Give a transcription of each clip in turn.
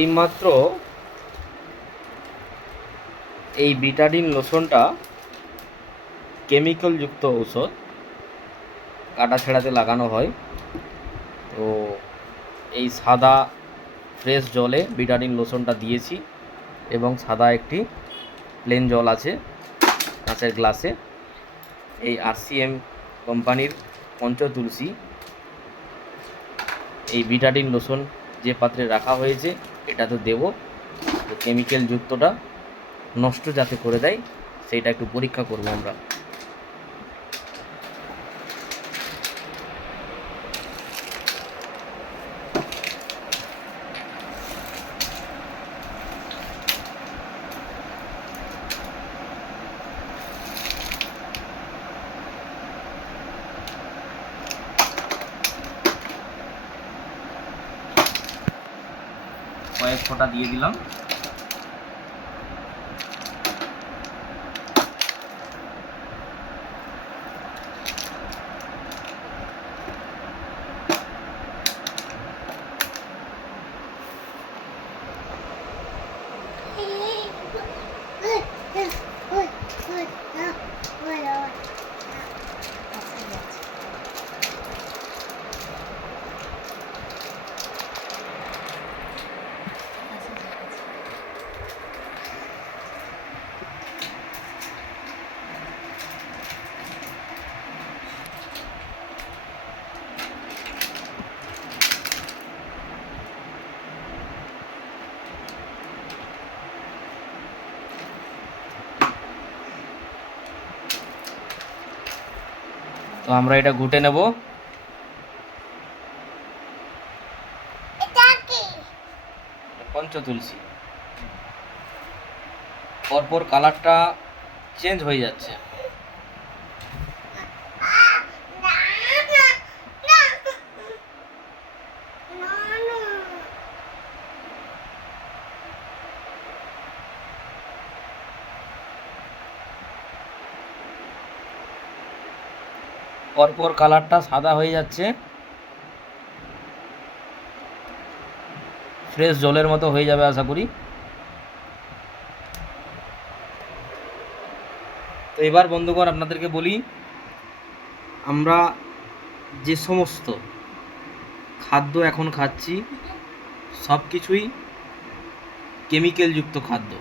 এইমাত্র এই বিটাডিন লোশনটা কেমিক্যালযুক্ত ঔষধ কাটা ছেঁড়াতে লাগানো হয়। তো এই সাদা ফ্রেশ জলে বিটাডিন লোশনটা দিয়েছি এবং সাদা একটি প্লেন জল আছে কাঁচের গ্লাসে। এই RCM কোম্পানির পঞ্চতুলসী এই বিটাডিন লোশন যে পাত্রে রাখা হয়েছে এটাতে দেব, তো কেমিক্যাল যুক্তটা নষ্ট যাতে করে দেয় সেইটা একটু পরীক্ষা করব আমরা। কয়েক ফোঁটা দিয়ে দিলাম। তো আমরা এটা ঘুটে নেব। পঞ্চতুলসী পরপর কালারটা চেঞ্জ হয়ে যাচ্ছে। পরপর কালারটা সাদা হয়ে যাচ্ছে, ফ্রেশ জলের মতো হয়ে যাবে আশা করি। তো এবার বন্ধুগণ আপনাদেরকে বলি, আমরা যে সমস্ত খাদ্য এখন খাচ্ছি সব কিছুই কেমিক্যালযুক্ত খাদ্য,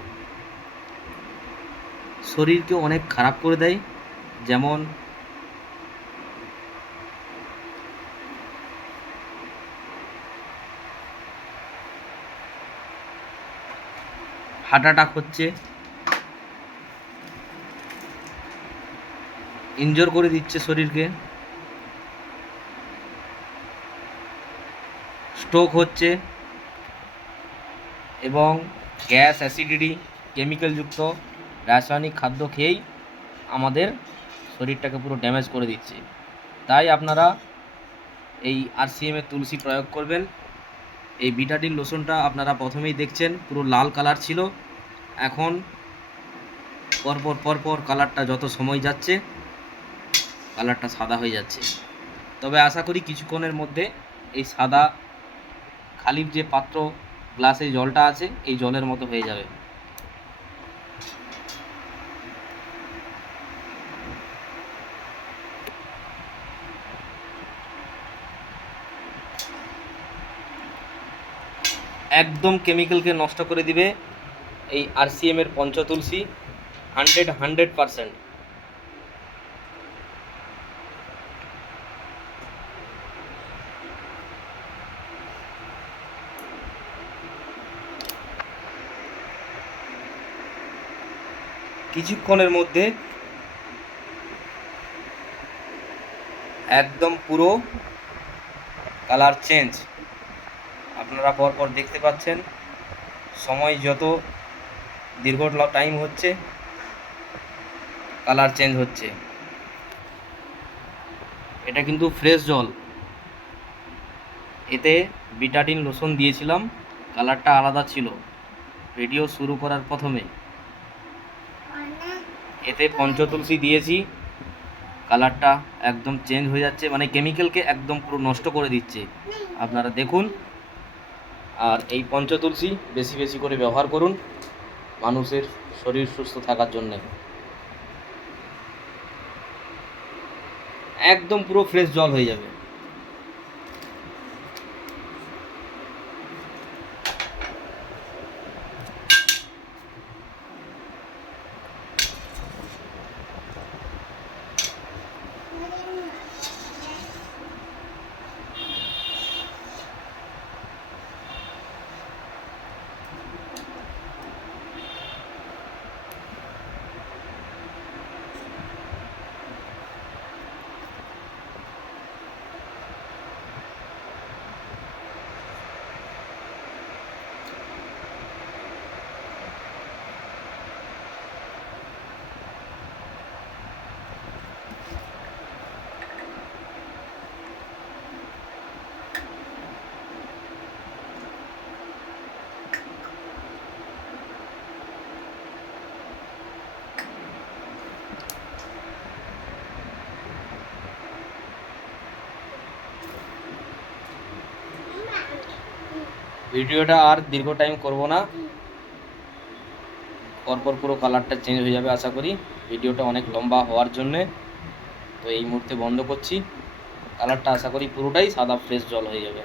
শরীরকে অনেক খারাপ করে দেয়। যেমন হার্ট অ্যাটাক হচ্ছে, ইনজোর করে দিচ্ছে শরীরকে, স্ট্রোক হচ্ছে এবং গ্যাস, অ্যাসিডিটি, কেমিক্যালযুক্ত রাসায়নিক খাদ্য খেয়েই আমাদের শরীরটাকে পুরো ড্যামেজ করে দিচ্ছে। তাই আপনারা এই RCM এর তুলসী প্রয়োগ করবেন। এই বিটাডিন লোশনটা আপনারা প্রথমেই দেখছেন পুরো লাল কালার ছিল, এখন পরপর কালারটা যত সময় যাচ্ছে কালারটা সাদা হয়ে যাচ্ছে। তবে আশা করি কিছুক্ষণের মধ্যে এই সাদা খালির যে পাত্র গ্লাসে জলটা আছে এই জলের মতো হয়ে যাবে। একদম কেমিক্যালকে নষ্ট করে দিবে এই RCM এর পঞ্চতুলসী, 100%। কিছুক্ষণের মধ্যে একদম পুরো কালার চেঞ্জ আপনারা পরপর দেখতে পাচ্ছেন। সময় যত দীর্ঘ টাইম হচ্ছে কালার চেঞ্জ হচ্ছে। এটা কিন্তু ফ্রেশ জল, এতে বিটাডিন লোশন দিয়েছিলাম, কালারটা আলাদা ছিল ভিডিও শুরু করার প্রথমে। এতে পঞ্চতুলসী দিয়েছি, কালারটা একদম চেঞ্জ হয়ে যাচ্ছে, মানে কেমিক্যালকে একদম পুরো নষ্ট করে দিচ্ছে। আপনারা দেখুন আর এই পঞ্চতুলসী বেশি বেশি করে ব্যবহার করুন মানুষের শরীর সুস্থ থাকার জন্যে। একদম পুরো ফ্রেশ জল হয়ে যাবে। ভিডিওটা আর দীর্ঘ টাইম করব না, পরপর পুরো কালারটা চেঞ্জ হয়ে যাবে আশা করি। ভিডিওটা অনেক লম্বা হওয়ার জন্যে তো এই মুহূর্তে বন্ধ করছি। কালারটা আশা করি পুরোটাই সাদা ফ্রেশ জল হয়ে যাবে।